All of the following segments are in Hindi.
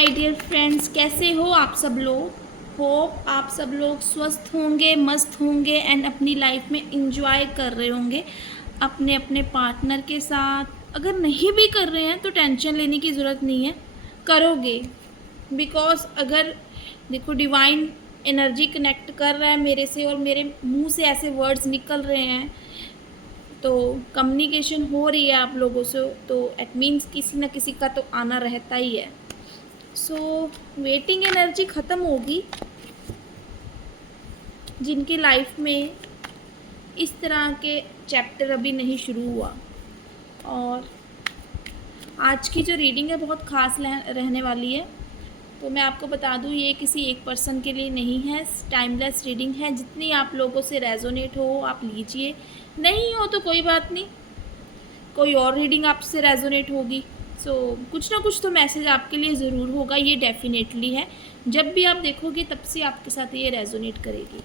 माय डियर फ्रेंड्स, कैसे हो आप सब लोग। होप आप सब लोग स्वस्थ होंगे, मस्त होंगे एंड अपनी लाइफ में इंजॉय कर रहे होंगे अपने अपने पार्टनर के साथ। अगर नहीं भी कर रहे हैं तो टेंशन लेने की ज़रूरत नहीं है, करोगे। बिकॉज अगर देखो, डिवाइन एनर्जी कनेक्ट कर रहा है मेरे से और मेरे मुंह से ऐसे वर्ड्स निकल रहे हैं, तो कम्युनिकेशन हो रही है आप लोगों से, तो इट मीन्स किसी न किसी का तो आना रहता ही है। सो वेटिंग एनर्जी ख़त्म होगी जिनकी लाइफ में इस तरह के चैप्टर अभी नहीं शुरू हुआ। और आज की जो रीडिंग है बहुत ख़ास रहने वाली है। तो मैं आपको बता दूँ, ये किसी एक पर्सन के लिए नहीं है, टाइमलेस रीडिंग है। जितनी आप लोगों से रेजोनेट हो आप लीजिए, नहीं हो तो कोई बात नहीं, कोई और रीडिंग आपसे रेजोनेट होगी। सो कुछ ना कुछ तो मैसेज आपके लिए ज़रूर होगा, ये डेफिनेटली है। जब भी आप देखोगे तब से आपके साथ ये रेजोनेट करेगी।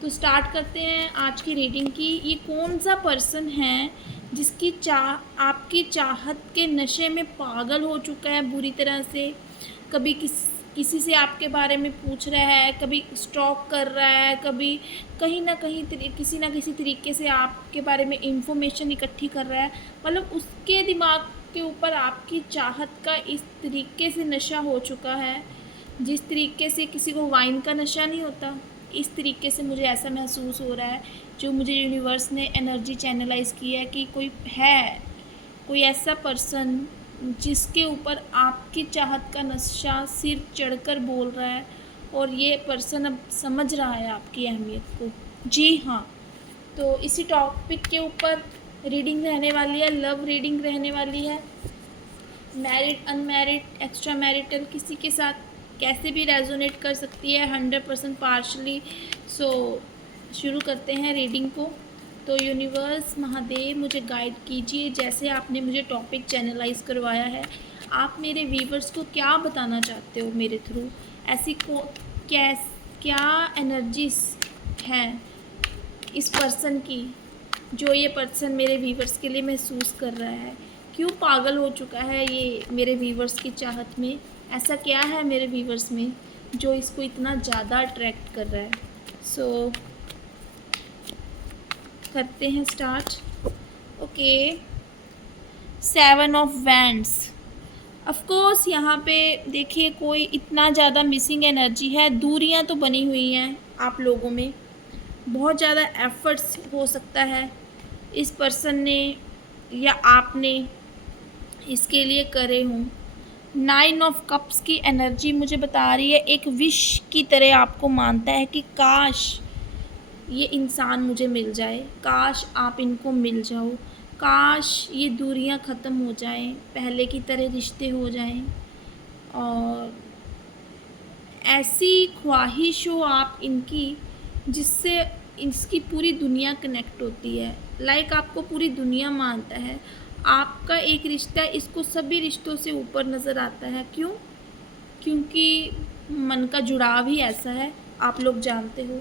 तो स्टार्ट करते हैं आज की रीडिंग की। ये कौन सा पर्सन है जिसकी आपकी चाहत के नशे में पागल हो चुका है बुरी तरह से। कभी किसी से आपके बारे में पूछ रहा है, कभी स्टॉक कर रहा है, कभी कहीं ना कहीं किसी ना किसी तरीके से आपके बारे में इंफॉर्मेशन इकट्ठी कर रहा है। मतलब उसके दिमाग के ऊपर आपकी चाहत का इस तरीके से नशा हो चुका है, जिस तरीके से किसी को वाइन का नशा नहीं होता, इस तरीके से मुझे ऐसा महसूस हो रहा है। जो मुझे यूनिवर्स ने एनर्जी चैनलाइज की है कि कोई ऐसा पर्सन जिसके ऊपर आपकी चाहत का नशा सिर चढ़कर बोल रहा है, और ये पर्सन अब समझ रहा है आपकी अहमियत को। जी हाँ, तो इसी टॉपिक के ऊपर रीडिंग रहने वाली है, लव रीडिंग रहने वाली है। मैरिड, अनमैरिड, एक्स्ट्रा मैरिटल, किसी के साथ कैसे भी रेजोनेट कर सकती है, 100% पार्शली। सो शुरू करते हैं रीडिंग को। तो यूनिवर्स, महादेव, मुझे गाइड कीजिए जैसे आपने मुझे टॉपिक चैनलाइज करवाया है। आप मेरे व्यूवर्स को क्या बताना चाहते हो मेरे थ्रू। ऐसी क्या एनर्जीज हैं इस पर्सन की जो ये पर्सन मेरे व्यूवर्स के लिए महसूस कर रहा है। क्यों पागल हो चुका है ये मेरे व्यूवर्स की चाहत में। ऐसा क्या है मेरे व्यूवर्स में जो इसको इतना ज़्यादा अट्रैक्ट कर रहा है। सो करते हैं start. Okay, 7 of wands. Of course यहाँ पे देखिए, कोई इतना ज़्यादा मिसिंग एनर्जी है, दूरियाँ तो बनी हुई हैं आप लोगों में, बहुत ज़्यादा एफर्ट्स हो सकता है इस पर्सन ने या आपने इसके लिए करे हों। 9 ऑफ कप्स की एनर्जी मुझे बता रही है, एक विश की तरह आपको मानता है कि काश ये इंसान मुझे मिल जाए, काश आप इनको मिल जाओ, काश ये दूरियां ख़त्म हो जाएं, पहले की तरह रिश्ते हो जाएं, और ऐसी ख्वाहिश हो आप इनकी जिससे इसकी पूरी दुनिया कनेक्ट होती है। लाइक आपको पूरी दुनिया मानता है, आपका एक रिश्ता इसको सभी रिश्तों से ऊपर नज़र आता है। क्यों? क्योंकि मन का जुड़ाव ही ऐसा है, आप लोग जानते हो।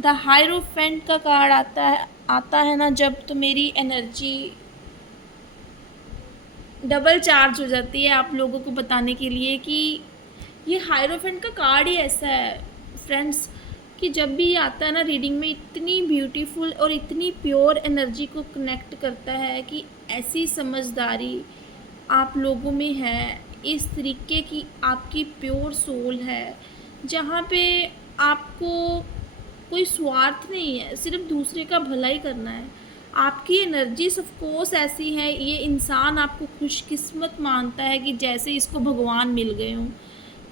द हायरोफेंट का कार्ड आता है ना जब, तो मेरी एनर्जी डबल चार्ज हो जाती है आप लोगों को बताने के लिए कि ये हायरोफेंट का कार्ड ही ऐसा है फ्रेंड्स, कि जब भी ये आता है ना रीडिंग में, इतनी ब्यूटीफुल और इतनी प्योर एनर्जी को कनेक्ट करता है कि ऐसी समझदारी आप लोगों में है, इस तरीके की आपकी प्योर सोल है जहाँ पे आपको कोई स्वार्थ नहीं है, सिर्फ दूसरे का भला ही करना है। आपकी एनर्जीज ऑफ कोर्स ऐसी है, ये इंसान आपको खुशकिस्मत मानता है कि जैसे इसको भगवान मिल गए हों।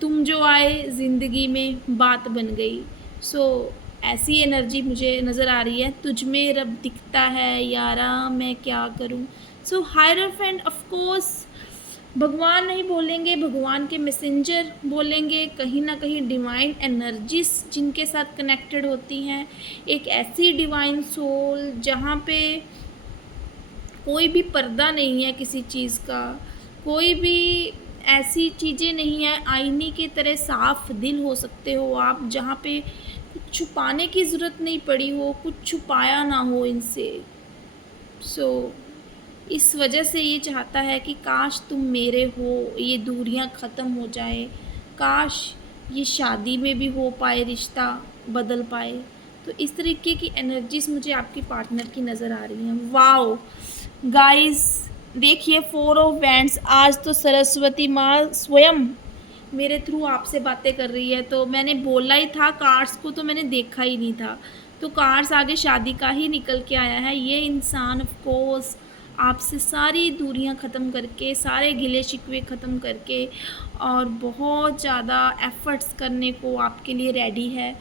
तुम जो आए ज़िंदगी में बात बन गई। सो ऐसी एनर्जी मुझे नज़र आ रही है। तुझ में रब दिखता है यारा, मैं क्या करूं। सो हायरोफेंट ऑफ कोर्स भगवान नहीं बोलेंगे, भगवान के मैसेंजर बोलेंगे, कहीं ना कहीं डिवाइन एनर्जीज जिनके साथ कनेक्टेड होती हैं। एक ऐसी डिवाइन सोल जहाँ पे कोई भी पर्दा नहीं है किसी चीज़ का, कोई भी ऐसी चीज़ें नहीं है, आईने की तरह साफ दिल हो सकते हो आप, जहाँ पे कुछ छुपाने की ज़रूरत नहीं पड़ी हो, कुछ छुपाया ना हो इनसे। सो इस वजह से ये चाहता है कि काश तुम मेरे हो, ये दूरियां ख़त्म हो जाए, काश ये शादी में भी हो पाए, रिश्ता बदल पाए। तो इस तरीके की एनर्जीज मुझे आपकी पार्टनर की नज़र आ रही हैं। वाओ गाइस, देखिए 4 ऑफ वैंड्स, आज तो सरस्वती माँ स्वयं मेरे थ्रू आपसे बातें कर रही है। तो मैंने बोला ही था, कार्ड्स को तो मैंने देखा ही नहीं था, तो कार्ड्स आगे शादी का ही निकल के आया है। ये इंसान ऑफ कोर्स आपसे सारी दूरियां ख़त्म करके, सारे गिले शिकवे ख़त्म करके और बहुत ज़्यादा एफ़र्ट्स करने को आपके लिए रेडी है।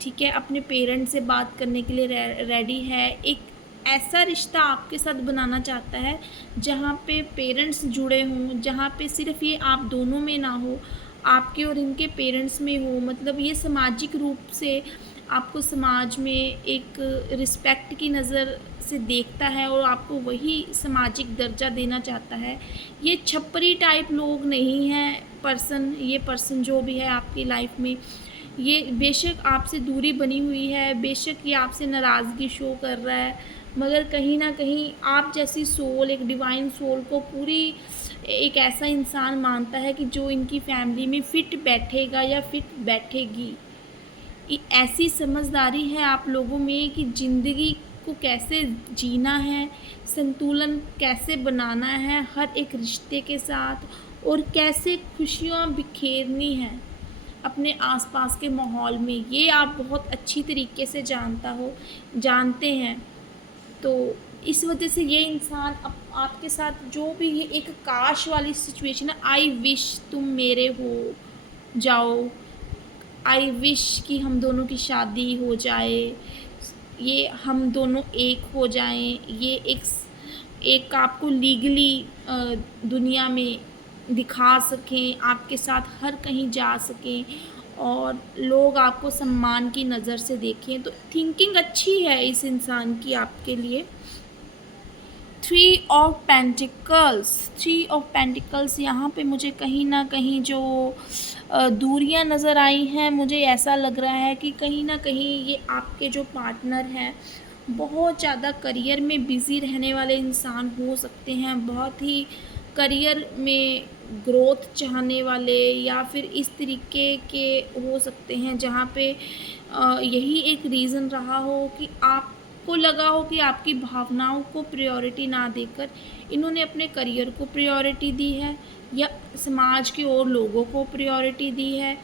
ठीक है, अपने पेरेंट्स से बात करने के लिए रेडी है। एक ऐसा रिश्ता आपके साथ बनाना चाहता है जहाँ पे पेरेंट्स जुड़े हों, जहाँ पे सिर्फ ये आप दोनों में ना हो, आपके और इनके पेरेंट्स में हो। मतलब ये सामाजिक रूप से आपको समाज में एक रिस्पेक्ट की नज़र से देखता है और आपको वही सामाजिक दर्जा देना चाहता है। ये छपरी टाइप लोग नहीं हैं पर्सन, ये पर्सन जो भी है आपकी लाइफ में, ये बेशक आपसे दूरी बनी हुई है, बेशक ये आपसे नाराज़गी शो कर रहा है, मगर कहीं न कहीं आप जैसी सोल, एक डिवाइन सोल को पूरी एक ऐसा इंसान मानता है कि जो इनकी फैमिली में फ़िट बैठेगा या फ़िट बैठेगी। ऐसी समझदारी है आप लोगों में कि ज़िंदगी को कैसे जीना है, संतुलन कैसे बनाना है हर एक रिश्ते के साथ, और कैसे खुशियाँ बिखेरनी हैं अपने आसपास के माहौल में, ये आप बहुत अच्छी तरीके से जानते हैं। तो इस वजह से ये इंसान आपके साथ जो भी ये एक काश वाली सिचुएशन है, आई विश तुम मेरे हो जाओ, आई विश कि हम दोनों की शादी हो जाए, ये हम दोनों एक हो जाएं, ये एक आपको लीगली दुनिया में दिखा सकें, आपके साथ हर कहीं जा सकें और लोग आपको सम्मान की नज़र से देखें। तो थिंकिंग अच्छी है इस इंसान की आपके लिए। 3 ऑफ पेंटिकल्स यहाँ पे मुझे कहीं ना कहीं जो दूरियां नज़र आई हैं, मुझे ऐसा लग रहा है कि कहीं ना कहीं ये आपके जो पार्टनर हैं बहुत ज़्यादा करियर में बिज़ी रहने वाले इंसान हो सकते हैं, बहुत ही करियर में ग्रोथ चाहने वाले, या फिर इस तरीके के हो सकते हैं जहाँ पे यही एक रीज़न रहा हो कि आपको लगा हो कि आपकी भावनाओं को प्रायोरिटी ना देकर इन्होंने अपने करियर को प्रायोरिटी दी है, या समाज के और लोगों को प्रायोरिटी दी है,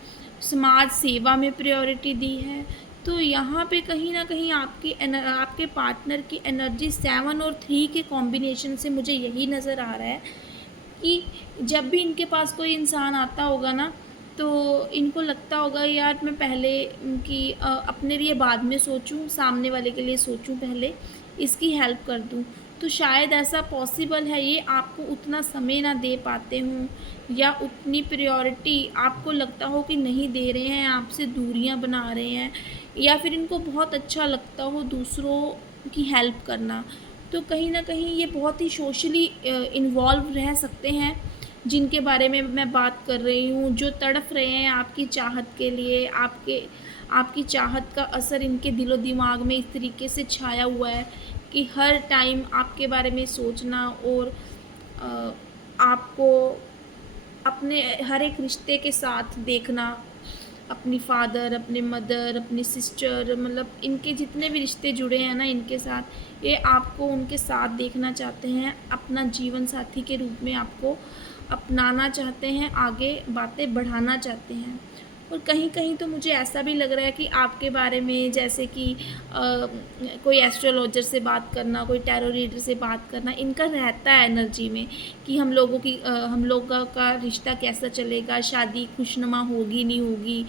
समाज सेवा में प्रायोरिटी दी है। तो यहाँ पे कहीं ना कहीं आपके पार्टनर की एनर्जी 7 और 3 के कॉम्बिनेशन से मुझे यही नज़र आ रहा है कि जब भी इनके पास कोई इंसान आता होगा ना, तो इनको लगता होगा यार मैं पहले कि अपने लिए बाद में सोचूं, सामने वाले के लिए सोचूं पहले, इसकी हेल्प कर दूं। तो शायद ऐसा पॉसिबल है, ये आपको उतना समय ना दे पाते हों, या उतनी प्रायोरिटी आपको लगता हो कि नहीं दे रहे हैं, आपसे दूरियां बना रहे हैं, या फिर इनको बहुत अच्छा लगता हो दूसरों की हेल्प करना। तो कहीं ना कहीं ये बहुत ही सोशली इन्वॉल्व रह सकते हैं, जिनके बारे में मैं बात कर रही हूँ, जो तड़फ रहे हैं आपकी चाहत के लिए। आपकी चाहत का असर इनके दिलो दिमाग में इस तरीके से छाया हुआ है कि हर टाइम आपके बारे में सोचना और आपको अपने हर एक रिश्ते के साथ देखना, अपनी फादर, अपने मदर, अपनी सिस्टर, मतलब इनके जितने भी रिश्ते जुड़े हैं ना इनके साथ, ये आपको उनके साथ देखना चाहते हैं, अपना जीवन साथी के रूप में आपको अपनाना चाहते हैं, आगे बातें बढ़ाना चाहते हैं। और कहीं कहीं तो मुझे ऐसा भी लग रहा है कि आपके बारे में, जैसे कि कोई एस्ट्रोलॉजर से बात करना, कोई टैरो रीडर से बात करना, इनका रहता है एनर्जी में कि हम लोगों का रिश्ता कैसा चलेगा, शादी खुशनुमा होगी नहीं होगी,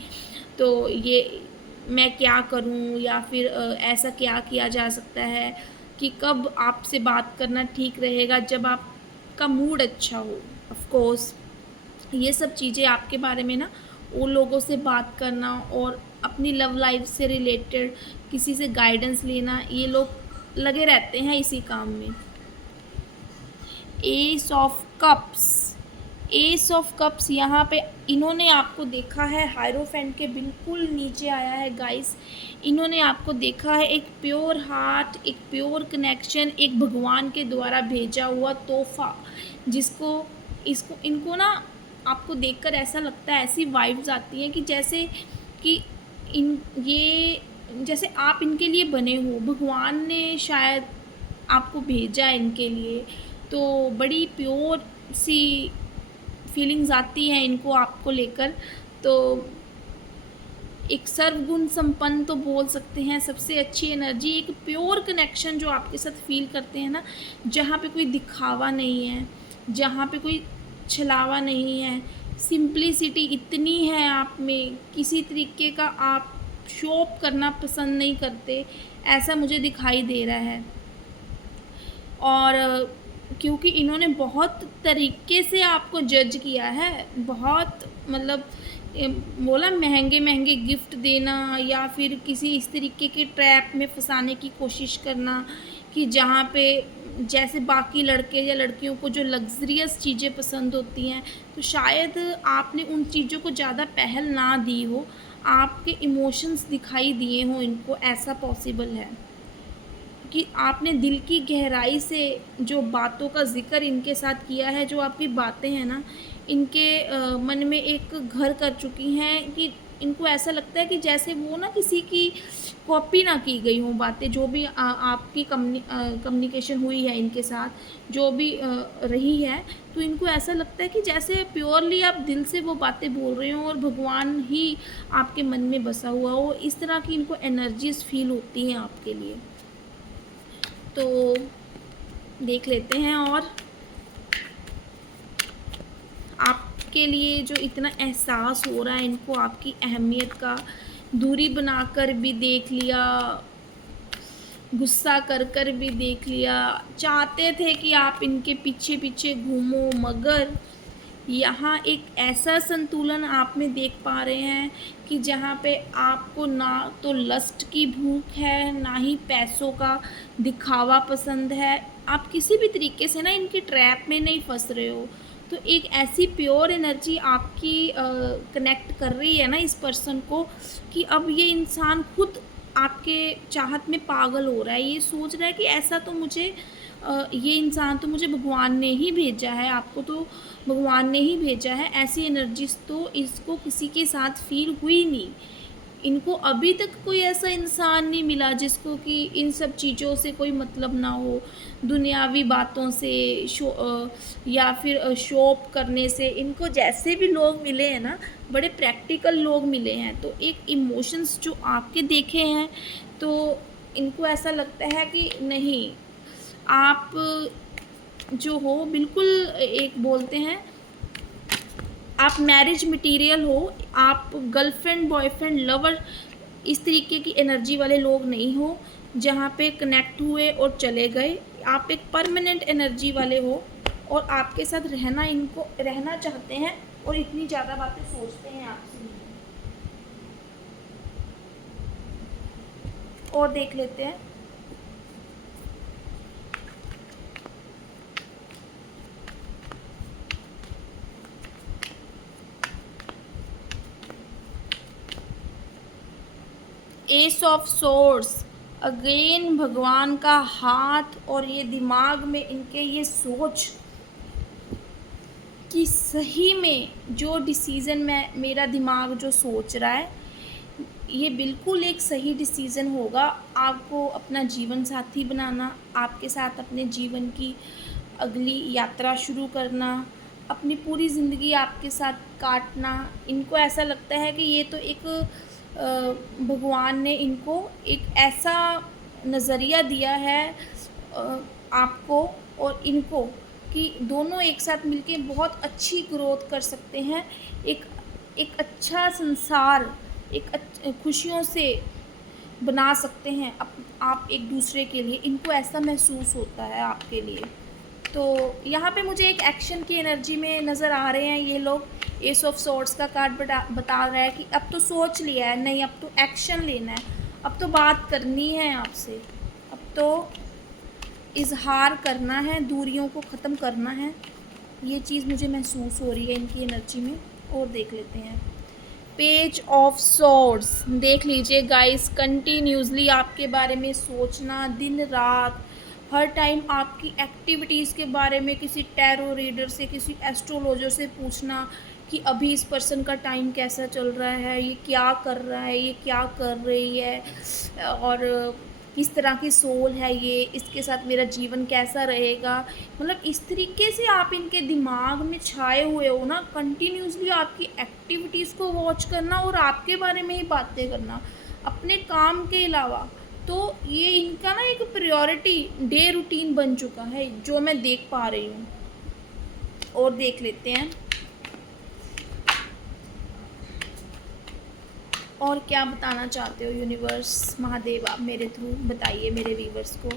तो ये मैं क्या करूं, या फिर ऐसा क्या किया जा सकता है कि कब आपसे बात करना ठीक रहेगा, जब आपका मूड अच्छा हो। ऑफ कोर्स ये सब चीज़ें आपके बारे में ना, उन लोगों से बात करना और अपनी लव लाइफ से रिलेटेड किसी से गाइडेंस लेना, ये लोग लगे रहते हैं इसी काम में। S of cups, S of cups यहाँ पे इन्होंने आपको देखा है हायरोफेंट के बिल्कुल नीचे आया है गाइस। इन्होंने आपको देखा है एक प्योर हार्ट, एक प्योर कनेक्शन, एक भगवान के द्वारा भेजा हुआ तोहफा, जिसको इसको इनको ना आपको देखकर ऐसा लगता है, ऐसी वाइब्स आती हैं कि जैसे कि इन ये जैसे आप इनके लिए बने हो, भगवान ने शायद आपको भेजा इनके लिए। तो बड़ी प्योर सी फीलिंग्स आती हैं इनको आपको लेकर। तो एक सर्वगुण संपन्न तो बोल सकते हैं, सबसे अच्छी एनर्जी, एक प्योर कनेक्शन जो आपके साथ फील करते हैं ना, जहाँ पे कोई दिखावा नहीं है, जहाँ पे कोई छलावा नहीं है, सिंप्लिसिटी इतनी है आप में, किसी तरीके का आप शो ऑफ करना पसंद नहीं करते, ऐसा मुझे दिखाई दे रहा है। और क्योंकि इन्होंने बहुत तरीके से आपको जज किया है, बहुत मतलब बोला महंगे महंगे गिफ्ट देना या फिर किसी इस तरीके के ट्रैप में फंसाने की कोशिश करना कि जहाँ पे जैसे बाकी लड़के या लड़कियों को जो लग्जरियस चीज़ें पसंद होती हैं, तो शायद आपने उन चीज़ों को ज़्यादा पहल ना दी हो, आपके इमोशंस दिखाई दिए हों इनको, ऐसा पॉसिबल है कि आपने दिल की गहराई से जो बातों का ज़िक्र इनके साथ किया है, जो आपकी बातें हैं ना, इनके मन में एक घर कर चुकी हैं कि इनको ऐसा लगता है कि जैसे वो ना किसी की कॉपी ना की गई हों बातें, जो भी आपकी कम्युनिकेशन हुई है इनके साथ, जो भी रही है, तो इनको ऐसा लगता है कि जैसे प्योरली आप दिल से वो बातें बोल रहे हो और भगवान ही आपके मन में बसा हुआ हो, इस तरह की इनको एनर्जीज़ फील होती हैं आपके लिए। तो देख लेते हैं, और आपके लिए जो इतना एहसास हो रहा है इनको आपकी अहमियत का, दूरी बनाकर भी देख लिया, गुस्सा कर कर भी देख लिया, चाहते थे कि आप इनके पीछे पीछे घूमो, मगर यहाँ एक ऐसा संतुलन आप में देख पा रहे हैं कि जहाँ पे आपको ना तो लस्ट की भूख है, ना ही पैसों का दिखावा पसंद है, आप किसी भी तरीके से ना इनके ट्रैप में नहीं फंस रहे हो। तो एक ऐसी प्योर एनर्जी आपकी कनेक्ट कर रही है ना इस पर्सन को कि अब ये इंसान खुद आपके चाहत में पागल हो रहा है, ये सोच रहा है कि ऐसा तो मुझे ये इंसान तो मुझे भगवान ने ही भेजा है, आपको तो भगवान ने ही भेजा है, ऐसी एनर्जीज तो इसको किसी के साथ फील हुई नहीं। इनको अभी तक कोई ऐसा इंसान नहीं मिला जिसको कि इन सब चीज़ों से कोई मतलब ना हो, दुनियावी बातों से या फिर शो ऑफ करने से। इनको जैसे भी लोग मिले हैं ना, बड़े प्रैक्टिकल लोग मिले हैं, तो एक इमोशंस जो आपके देखे हैं, तो इनको ऐसा लगता है कि नहीं, आप जो हो बिल्कुल एक बोलते हैं, आप मैरिज मटेरियल हो, आप गर्लफ्रेंड बॉयफ्रेंड लवर इस तरीके की एनर्जी वाले लोग नहीं हो जहाँ पे कनेक्ट हुए और चले गए। आप एक परमानेंट एनर्जी वाले हो और आपके साथ रहना, इनको रहना चाहते हैं और इतनी ज़्यादा बातें सोचते हैं आपसे। और देख लेते हैं, एस ऑफ सोर्स, अगेन भगवान का हाथ, और ये दिमाग में इनके ये सोच कि सही में जो डिसीज़न मेरा दिमाग जो सोच रहा है, ये बिल्कुल एक सही डिसीज़न होगा। आपको अपना जीवन साथी बनाना, आपके साथ अपने जीवन की अगली यात्रा शुरू करना, अपनी पूरी ज़िंदगी आपके साथ काटना, इनको ऐसा लगता है कि ये तो एक भगवान ने इनको एक ऐसा नज़रिया दिया है आपको और इनको कि दोनों एक साथ मिलके बहुत अच्छी ग्रोथ कर सकते हैं, एक अच्छा संसार एक खुशियों से बना सकते हैं आप एक दूसरे के लिए। इनको ऐसा महसूस होता है आपके लिए। तो यहाँ पे मुझे एक एक्शन की एनर्जी में नज़र आ रहे हैं ये लोग। एस ऑफ सॉर्ड्स का कार्ड बता रहा है कि अब तो सोच लिया है, नहीं अब तो एक्शन लेना है, अब तो बात करनी है आपसे, अब तो इजहार करना है, दूरियों को ख़त्म करना है। ये चीज़ मुझे महसूस हो रही है इनकी एनर्जी में। और देख लेते हैं पेज ऑफ सॉर्ड्स। देख लीजिए गाइस, कंटिन्यूसली आपके बारे में सोचना, दिन रात हर टाइम आपकी एक्टिविटीज़ के बारे में किसी टैरो रीडर से, किसी एस्ट्रोलॉजर से पूछना कि अभी इस पर्सन का टाइम कैसा चल रहा है, ये क्या कर रहा है, ये क्या कर रही है, और किस तरह की सोल है ये, इसके साथ मेरा जीवन कैसा रहेगा। मतलब इस तरीके से आप इनके दिमाग में छाए हुए हो ना, कंटिन्यूसली आपकी एक्टिविटीज़ को वॉच करना और आपके बारे में ही बातें करना अपने काम के अलावा। तो ये इनका ना एक प्रायोरिटी डे रूटीन बन चुका है जो मैं देख पा रही हूँ। और देख लेते हैं और क्या बताना चाहते हो यूनिवर्स, महादेव, आप मेरे थ्रू बताइए मेरे व्यूवर्स को।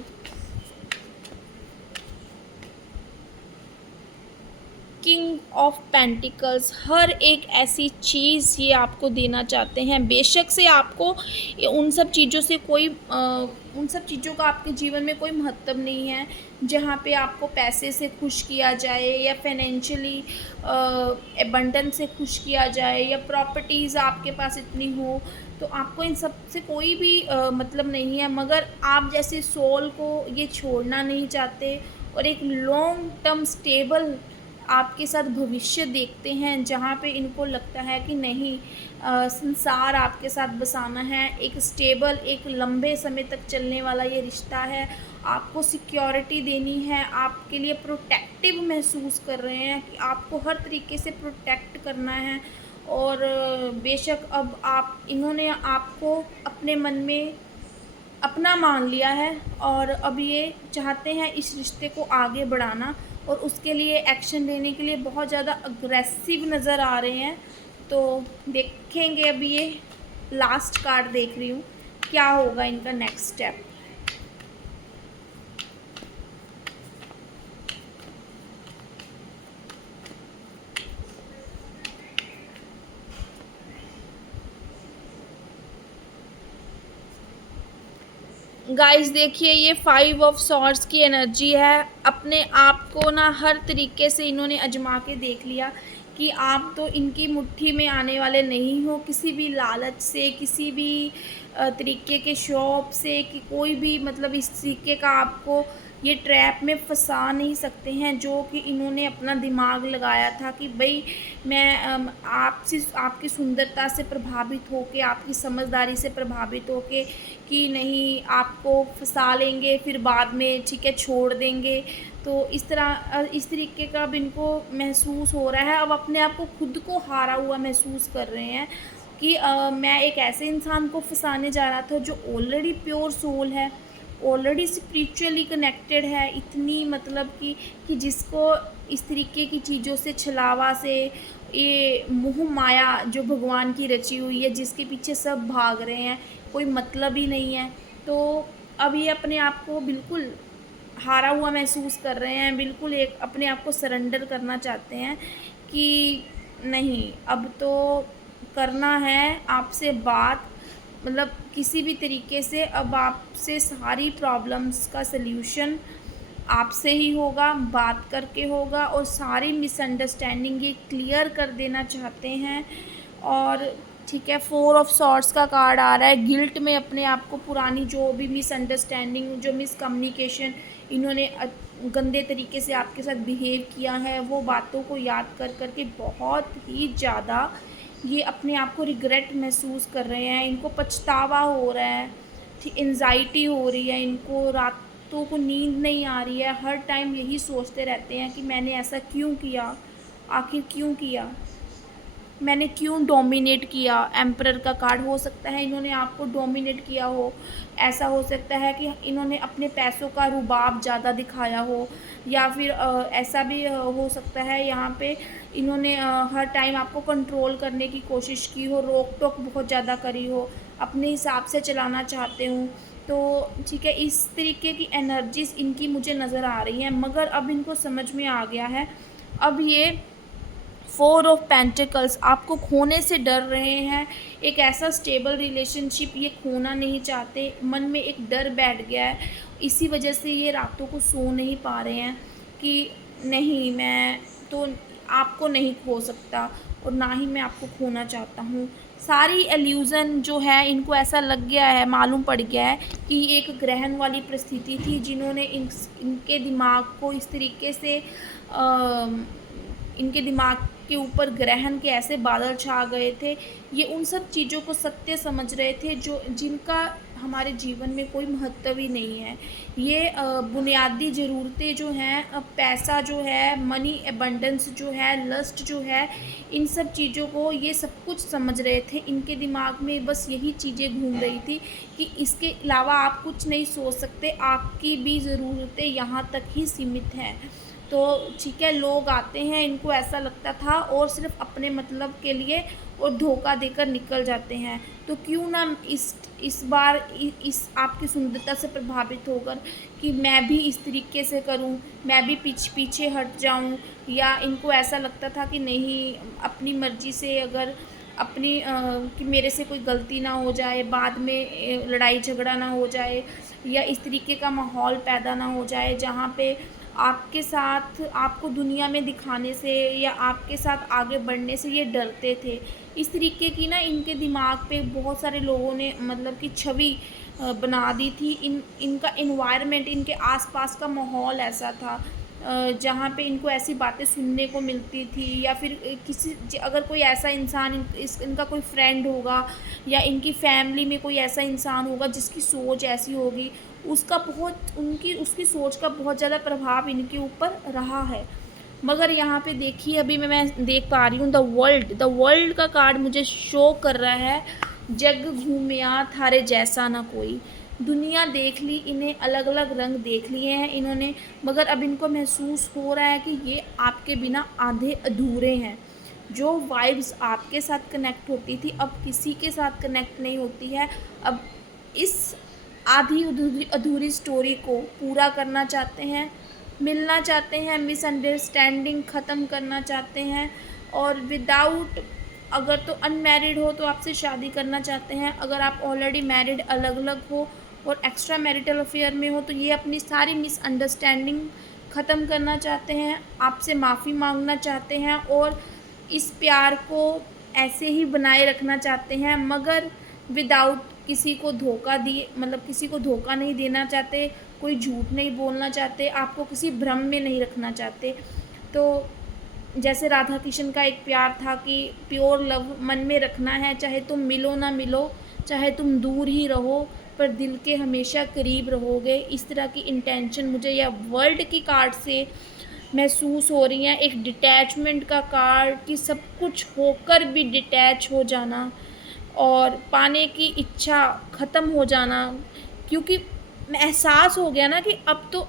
किंग ऑफ पेंटिकल्स, हर एक ऐसी चीज़ ये आपको देना चाहते हैं। बेशक से आपको उन सब चीज़ों से कोई उन सब चीज़ों का आपके जीवन में कोई महत्व नहीं है जहाँ पे आपको पैसे से खुश किया जाए या फाइनेंशियली एबंडेंस से खुश किया जाए या प्रॉपर्टीज़ आपके पास इतनी हो, तो आपको इन सब से कोई भी मतलब नहीं है। मगर आप जैसे सोल को ये छोड़ना नहीं चाहते और एक लॉन्ग टर्म स्टेबल आपके साथ भविष्य देखते हैं जहाँ पे इनको लगता है कि नहीं, संसार आपके साथ बसाना है, एक स्टेबल, एक लंबे समय तक चलने वाला ये रिश्ता है, आपको सिक्योरिटी देनी है, आपके लिए प्रोटेक्टिव महसूस कर रहे हैं कि आपको हर तरीके से प्रोटेक्ट करना है। और बेशक अब इन्होंने आपको अपने मन में अपना मान लिया है और अब ये चाहते हैं इस रिश्ते को आगे बढ़ाना और उसके लिए एक्शन लेने के लिए बहुत ज़्यादा अग्रेसिव नज़र आ रहे हैं। तो देखेंगे, अभी ये लास्ट कार्ड देख रही हूँ क्या होगा इनका नेक्स्ट स्टेप। गाइस देखिए, ये 5 ऑफ सॉर्ड्स की एनर्जी है। अपने आप को ना हर तरीके से इन्होंने आजमा के देख लिया कि आप तो इनकी मुट्ठी में आने वाले नहीं हो, किसी भी लालच से, किसी भी तरीके के शौक से, कि कोई भी मतलब इस तरीके का आपको ये ट्रैप में फंसा नहीं सकते हैं जो कि इन्होंने अपना दिमाग लगाया था कि भाई मैं आपसे, आपकी सुंदरता से प्रभावित होके, आपकी समझदारी से प्रभावित होके कि नहीं आपको फंसा लेंगे, फिर बाद में ठीक है छोड़ देंगे। तो इस तरीके का अब इनको महसूस हो रहा है। अब अपने आप को खुद को हारा हुआ महसूस कर रहे हैं कि मैं एक ऐसे इंसान को फंसाने जा रहा था जो ऑलरेडी प्योर सोल है, ऑलरेडी स्पिरिचुअली कनेक्टेड है, इतनी मतलब कि जिसको इस तरीके की चीज़ों से, छलावा से, ये मोह माया जो भगवान की रची हुई है, जिसके पीछे सब भाग रहे हैं, कोई मतलब ही नहीं है। तो अब ये अपने आप को बिल्कुल हारा हुआ महसूस कर रहे हैं, बिल्कुल एक अपने आप को सरेंडर करना चाहते हैं कि नहीं, अब तो करना है आपसे बात, मतलब किसी भी तरीके से अब आपसे सारी प्रॉब्लम्स का सल्यूशन आपसे ही होगा, बात करके होगा, और सारी मिसअंडरस्टैंडिंग ये क्लियर कर देना चाहते हैं। और ठीक है, 4 ऑफ सॉर्ड्स का कार्ड आ रहा है। गिल्ट में अपने आप को पुरानी जो भी मिसअंडरस्टैंडिंग, जो मिसकम्युनिकेशन, इन्होंने गंदे तरीके से आपके साथ बिहेव किया है, वो बातों को याद कर कर के बहुत ही ज़्यादा ये अपने आप को रिग्रेट महसूस कर रहे हैं, इनको पछतावा हो रहा है, एंजाइटी हो रही है, इनको रातों को नींद नहीं आ रही है, हर टाइम यही सोचते रहते हैं कि मैंने ऐसा क्यों किया, आखिर क्यों किया, मैंने क्यों डोमिनेट किया। एम्परर का कार्ड, हो सकता है इन्होंने आपको डोमिनेट किया हो, ऐसा हो सकता है कि इन्होंने अपने पैसों का रुबाब ज़्यादा दिखाया हो, या फिर ऐसा भी हो सकता है यहाँ पे इन्होंने हर टाइम आपको कंट्रोल करने की कोशिश की हो, रोक टोक बहुत ज़्यादा करी हो, अपने हिसाब से चलाना चाहते हूँ। तो ठीक है, इस तरीके की एनर्जीज़ इनकी मुझे नज़र आ रही हैं, मगर अब इनको समझ में आ गया है। अब ये 4 ऑफ पेंटिकल्स आपको खोने से डर रहे हैं, एक ऐसा स्टेबल रिलेशनशिप ये खोना नहीं चाहते, मन में एक डर बैठ गया है, इसी वजह से ये रातों को सो नहीं पा रहे हैं कि नहीं, मैं तो आपको नहीं खो सकता और ना ही मैं आपको खोना चाहता हूँ। सारी इल्यूज़न जो है इनको ऐसा लग गया है, मालूम पड़ गया है कि ये एक ग्रहण वाली परिस्थिति थी, जिन्होंने इनके दिमाग को इस तरीके से इनके दिमाग के ऊपर ग्रहण के ऐसे बादल छा गए थे। ये उन सब चीज़ों को सत्य समझ रहे थे जो जिनका हमारे जीवन में कोई महत्व ही नहीं है। ये बुनियादी ज़रूरतें जो हैं, पैसा जो है, मनी एबंडेंस जो है, लस्ट जो है, इन सब चीज़ों को ये सब कुछ समझ रहे थे। इनके दिमाग में बस यही चीज़ें घूम रही थी कि इसके अलावा आप कुछ नहीं सोच सकते, आपकी भी ज़रूरतें यहाँ तक ही सीमित हैं। तो ठीक है, लोग आते हैं, इनको ऐसा लगता था, और सिर्फ अपने मतलब के लिए और धोखा देकर निकल जाते हैं। तो क्यों ना इस बार इस आपकी सुंदरता से प्रभावित होकर कि मैं भी इस तरीके से करूं, मैं भी पीछे हट जाऊं, या इनको ऐसा लगता था कि नहीं, अपनी मर्ज़ी से अगर अपनी कि मेरे से कोई गलती ना हो जाए, बाद में लड़ाई झगड़ा ना हो जाए, या इस तरीके का माहौल पैदा ना हो जाए जहाँ पे आपके साथ आपको दुनिया में दिखाने से या आपके साथ आगे बढ़ने से ये डरते थे। इस तरीके की ना इनके दिमाग पे बहुत सारे लोगों ने मतलब कि छवि बना दी थी। इनका एनवायरनमेंट, इनके आसपास का माहौल ऐसा था जहाँ पे इनको ऐसी बातें सुनने को मिलती थी, या फिर अगर कोई ऐसा इंसान इनका कोई फ्रेंड होगा, या इनकी फैमिली में कोई ऐसा इंसान होगा जिसकी सोच ऐसी होगी, उसकी सोच का बहुत ज़्यादा प्रभाव इनके ऊपर रहा है। मगर यहाँ पे देखिए, अभी मैं देख पा रही हूँ द वर्ल्ड का कार्ड मुझे शो कर रहा है। जग घूमिया थारे जैसा ना कोई। दुनिया देख ली, इन्हें अलग अलग रंग देख लिए हैं इन्होंने, मगर अब इनको महसूस हो रहा है कि ये आपके बिना आधे अधूरे हैं। जो वाइब्स आपके साथ कनेक्ट होती थी अब किसी के साथ कनेक्ट नहीं होती है। अब इस आधी अधूरी स्टोरी को पूरा करना चाहते हैं, मिलना चाहते हैं, मिसअंडरस्टैंडिंग ख़त्म करना चाहते हैं, और विदाउट, अगर तो अनमैरिड हो तो आपसे शादी करना चाहते हैं, अगर आप ऑलरेडी मैरिड अलग अलग हो और एक्स्ट्रा मैरिटल अफेयर में हो तो ये अपनी सारी मिसअंडरस्टैंडिंग ख़त्म करना चाहते हैं, आपसे माफ़ी मांगना चाहते हैं, और इस प्यार को ऐसे ही बनाए रखना चाहते हैं, मगर विदाउट किसी को धोखा दिए, मतलब किसी को धोखा नहीं देना चाहते, कोई झूठ नहीं बोलना चाहते, आपको किसी भ्रम में नहीं रखना चाहते। तो जैसे राधा कृष्ण का एक प्यार था कि प्योर लव मन में रखना है, चाहे तुम मिलो ना मिलो, चाहे तुम दूर ही रहो, पर दिल के हमेशा करीब रहोगे। इस तरह की इंटेंशन मुझे यह वर्ल्ड की कार्ड से महसूस हो रही है। एक डिटैचमेंट का कार्ड कि सब कुछ होकर भी डिटैच हो जाना और पाने की इच्छा ख़त्म हो जाना, क्योंकि एहसास हो गया ना कि अब तो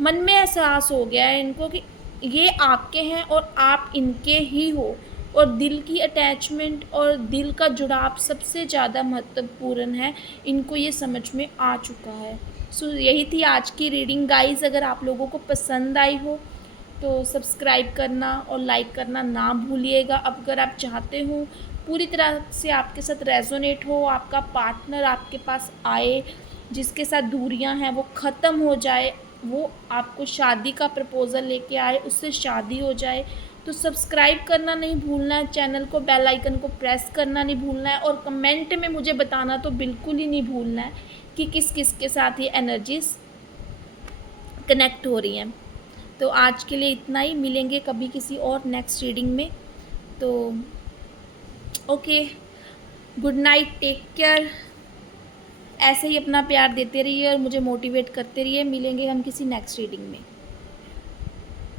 मन में एहसास हो गया है इनको कि ये आपके हैं और आप इनके ही हो, और दिल की अटैचमेंट और दिल का जुड़ाव सबसे ज़्यादा महत्वपूर्ण है, इनको ये समझ में आ चुका है। सो यही थी आज की रीडिंग गाइस। अगर आप लोगों को पसंद आई हो तो सब्सक्राइब करना और लाइक करना ना भूलिएगा। अब अगर आप चाहते हो पूरी तरह से आपके साथ रेजोनेट हो, आपका पार्टनर आपके पास आए, जिसके साथ दूरियां हैं वो ख़त्म हो जाए, वो आपको शादी का प्रपोज़ल लेके आए, उससे शादी हो जाए, तो सब्सक्राइब करना नहीं भूलना है, चैनल को, बेल आइकन को प्रेस करना नहीं भूलना है, और कमेंट में मुझे बताना तो बिल्कुल ही नहीं भूलना है कि किस किस के साथ ये एनर्जीज कनेक्ट हो रही हैं। तो आज के लिए इतना ही, मिलेंगे कभी किसी और नेक्स्ट रीडिंग में। तो okay, good night, take care. ऐसे ही अपना प्यार देते रहिए और मुझे मोटिवेट करते रहिए। मिलेंगे हम किसी नेक्स्ट रीडिंग में।